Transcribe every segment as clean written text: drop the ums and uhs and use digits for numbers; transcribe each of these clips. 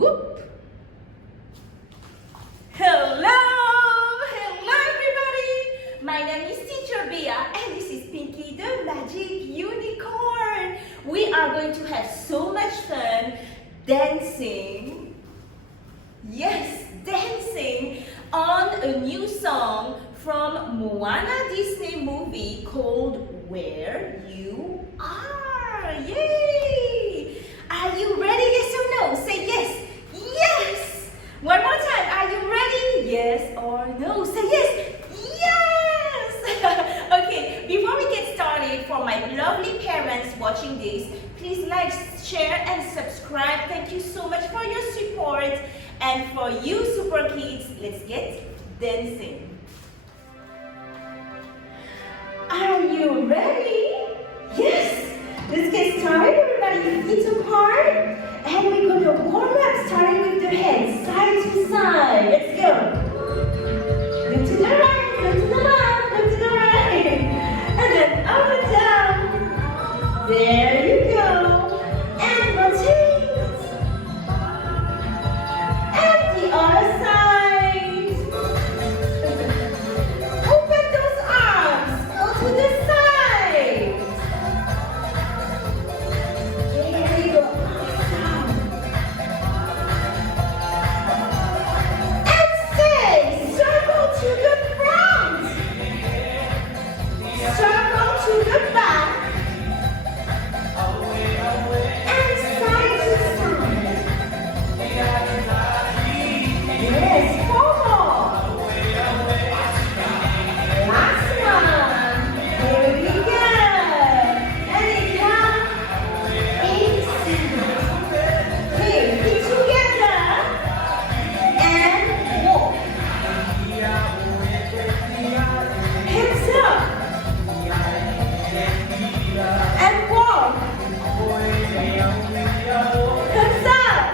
Whoop. Hello everybody. My name is Teacher Bea and this is Pinky the Magic Unicorn. We are going to have so much fun dancing. Yes, dancing on a new song from Moana Disney movie called Where You Are. Yay! Are you ready? Yes or no? Say yes. Yes! One more time. Are you ready? Yes or no? Say yes. Yes! Okay, before we get started, for my lovely parents watching this, please like, share, and subscribe. Thank you so much for your support. And for you super kids, let's get dancing. Are you ready? Yes! Let's get started, everybody. Feet apart. And we're going to warm up, starting with the head, side to side. Let's go. Look to the right, look to the left, look to the right. And then up and down. There you go. And rotate. And the other side. Open those arms. Go to the side. There you go. Awesome. And stay. Circle to the front. Circle to the back. And side to side. Yes, four more. Last one. Here we go. And it comes 8, 7. Okay, feet together. And walk. Hands up. And walk. Hands up.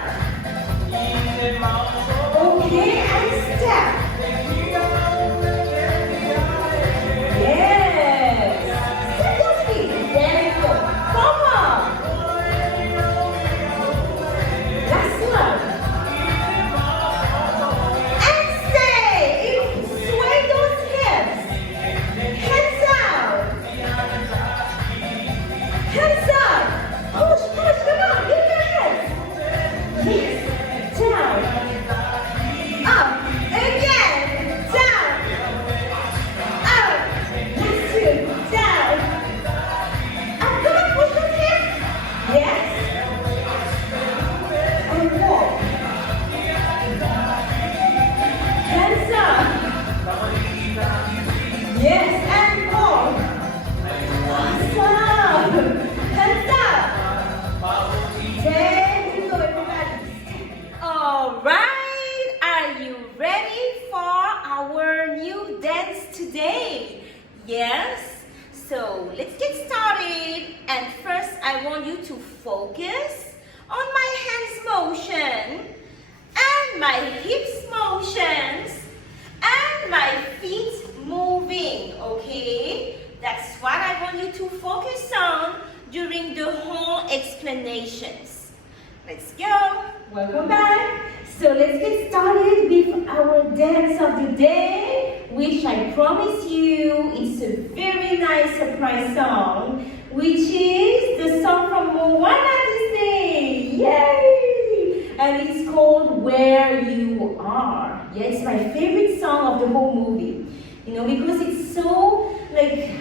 Okay, and step. Yes. Step those feet. There you go. Come on. Last one. And stay. Sway those hips. Hands out. Hands up. Push, push. Come on. Lift your hands. Yes. Down. Up. Again. Down. Up. Last two. Down. Up. Come on. Push those hips. Yes. And walk. Hands up. Yes. And walk. Awesome. Hands up. There you go, everybody. All right. Are you ready for our new dance today? Yes. So let's get started. And first, I want you to focus on my hands motion and my hips motions and my feet moving. Okay? That's what I want you to focus on during the whole explanations. Let's go. Welcome back. So let's get started with our dance of the day, which I promise you is a very nice surprise song, which is the song from Moana Disney. Yay! And it's called Where You Are. Yeah, it's my favorite song of the whole movie. You know, because it's so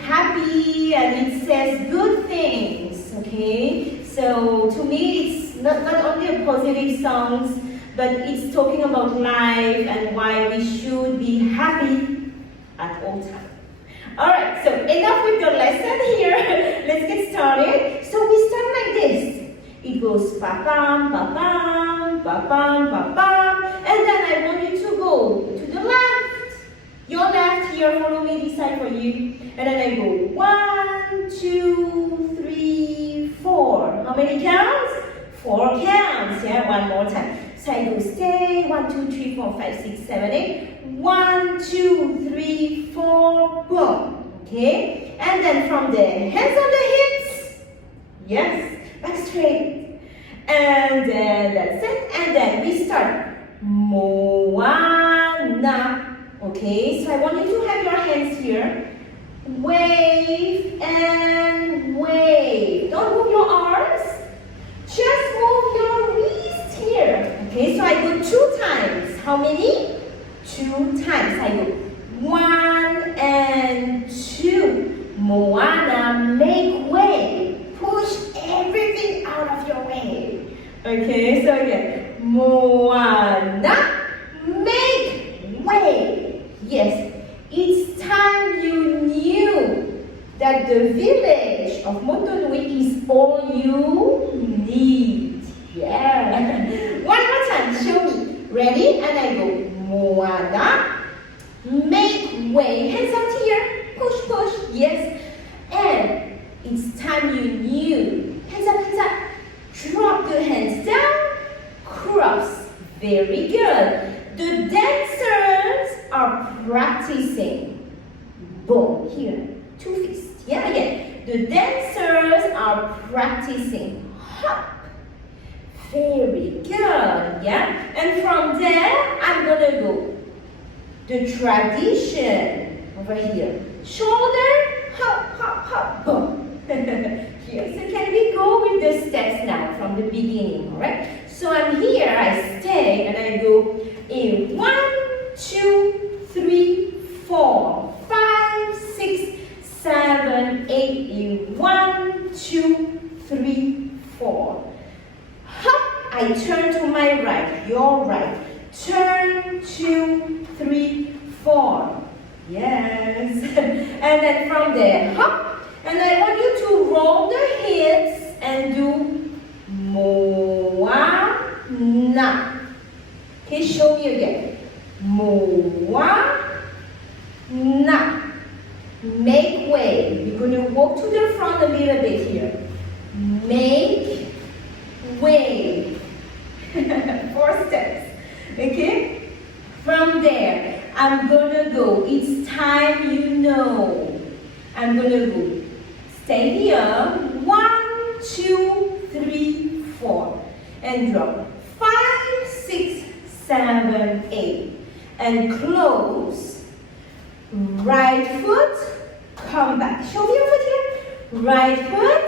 happy and it says good things, okay? So to me it's not only a positive songs, but it's talking about life and why we should be happy at all times. Alright, so enough with the lesson here. Let's get started. So we start like this. It goes pa-pam, pa-pam, pa-pam, pa-pam. And then I want you to go to the left. Your left here, follow me this side for you. And then I go 1, 2, 3, 4. How many counts? 4 counts. Yeah, one more time. So I go stay. 1, 2, 3, 4, 5, 6, 7, 8. 1, 2, 3, 4, boom. Okay? And then from the hands on the hips. Yes, back straight. And then that's it. And then we start. Moana. Okay, so I want you to have your hands here. Wave and wave. Don't move your arms. Just move your wrists here. Okay, so I go 2 times. How many? 2 times. I go 1 and 2. Moana, make way. Push everything out of your way. Okay, so again. Moana, make way. Yes, it's time you knew that the village of Motonui is all you need. Yeah. One more time, show me. Ready? And I go, Moana, make way. Hands out here. Push, push. Yes. And it's time you knew. Hands up, hands up. Drop the hands down. Cross. Very good. The dancers are practicing. Boom. Here. 2 fists. Yeah, again. The dancers are practicing. Hop. Very good. Yeah. And from there, I'm going to go. The tradition over here. Shoulder, hop, hop, hop, boom. Here. So can we go with the steps now from the beginning, alright? So I'm here, I stay, and I go in 1, 2, 3, 4, 5, 6, 7, 8, in 1, 2, 3, 4. Hop, I turn to my right, your right. Turn, 2, 3, 4. Yes. And then from there, hop. And I want you to roll the hips and do Moana. Okay, show me again. Moana. Make way. You're going to walk to the front a little bit here. Make way. 4 steps. Okay? From there, I'm going to go. It's time you know. I'm going to go. Stay here. 1, 2, 3, 4. And drop. 5, 6, 7, 8. And close. Right foot. Come back. Show me your foot here. Right foot.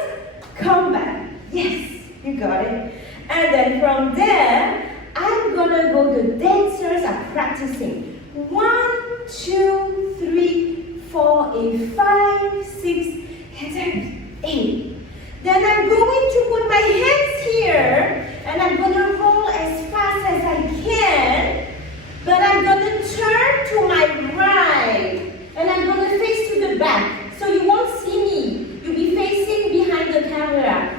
Come back. Yes, you got it. And then from there, I'm gonna go. The dancers are practicing. 1, 2, 3, 4, 5, 6, and 7, 8. Then I'm going to put my hands here, and I'm gonna roll as fast as I can. But I'm gonna turn to my right, and I'm gonna face to the back. So you won't see me. You'll be facing behind the camera.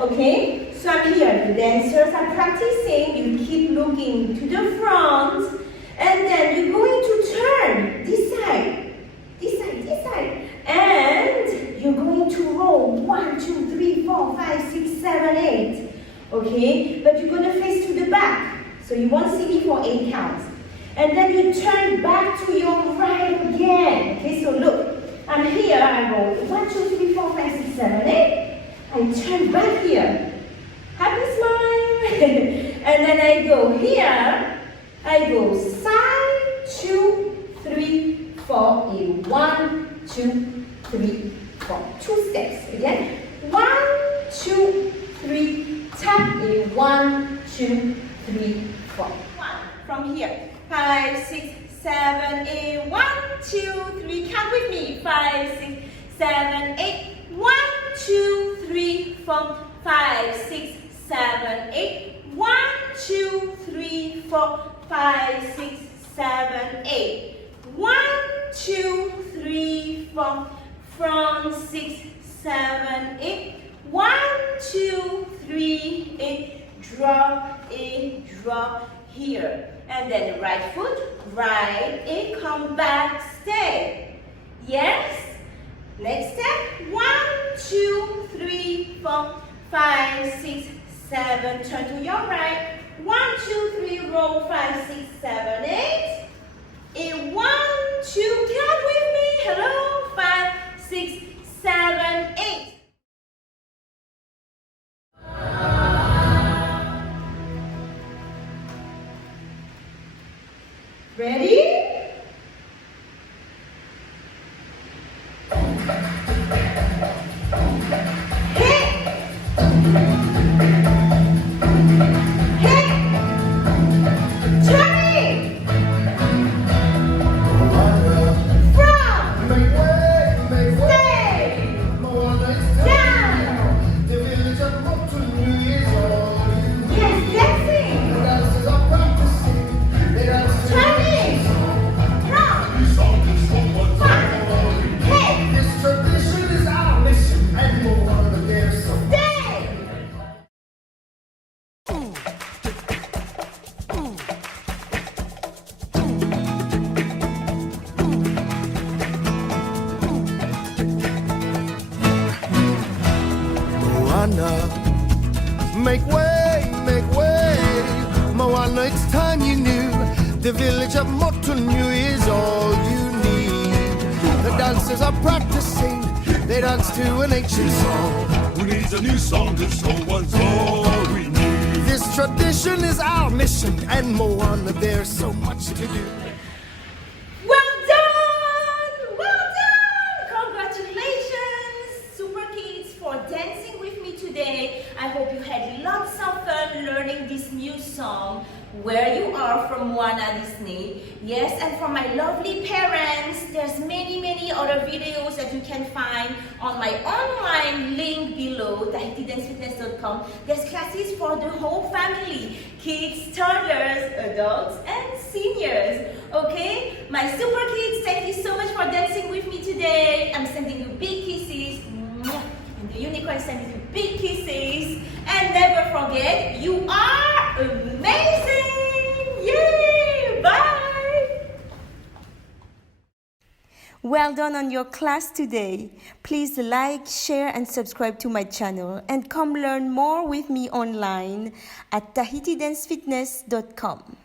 Okay? So I'm here. The dancers are practicing. You keep looking to the front. And then you're going to turn this side. This side, this side. And you're going to roll 1, 2, 3, 4, 5, 6, 7, 8. Okay? But you're going to face to the back. So you won't see me for 8 counts. And then you turn back to your right again. Okay, so look. I'm here. I roll 1, 2, 3, 4, 5, 6, 7, 8. I turn back here. Happy smile. And then I go here. I go side, 2, 3, 4. In 1, 2, 3, 4. 2 steps. Again. 1, 2, 3. Tap in 1, 2, 3, 4. 1. From here. 5, 6, 7, 8. 1, 2, 3. Count with me. 5, 6, 7, 8. 1, 2, 3, 4, 5, 6, 7, 8. 1, 2, 3, 4, 5, 6, 7, 8. 1, 2, 3, 4. From 6, 7, 8. 1, 2, 3, 8. Drop it, drop here. And then right foot, right it, come back, stay. Yes? Next step. 1, 2, 3, 4, 5, 6, 7. Turn to your right. 1, 2, 3, roll 5, 6, 7, 8. In 1, 2, count with me. Hello. 5, 6, 7, 8. Moana. Make way, Moana, it's time you knew. The village of Motunui is all you need. The dancers are practicing, they dance to an ancient song. Who needs a new song? This old one's all we need. This tradition is our mission, and Moana, there's so much to do. Well done! Well done! Congratulations, Super Kids, for dancing with me today. I hope you had lots of fun learning this new song, Where You Are from Moana Disney. Yes, and for my lovely parents, there's many other videos that you can find on my online link below, TahitiDanceFitness.com. There's classes for the whole family, kids, toddlers, adults, and seniors. Okay? My Super Kids, thank you so much for dancing with me today. I'm sending you big kisses. And the unicorn sends you big kisses. And never forget, you are amazing! Yay! Bye! Well done on your class today. Please like, share, and subscribe to my channel. And come learn more with me online at TahitiDanceFitness.com.